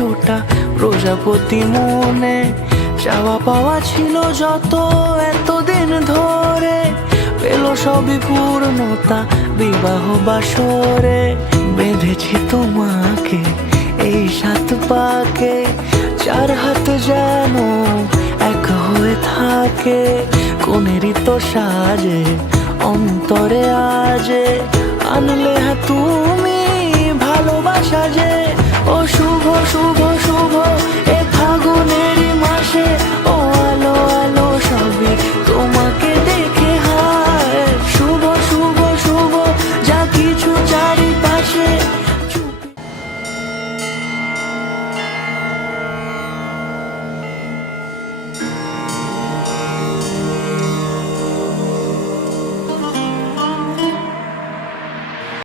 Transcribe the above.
ছোটা প্রজাপতি মনে, চাওয়া পাওয়া ছিল যত এতদিন ধরে, পেল সবই পূর্ণতা বিবাহ বাসরে। বেঁধেছি তোমাকে এই 7 পাকে, 4 হাত যেন এক হয়ে থাকে। কোনেরই তো সাজে অন্তরে আজে, আনলে তুমি ভালোবাসা যে। ও শুভ শুভ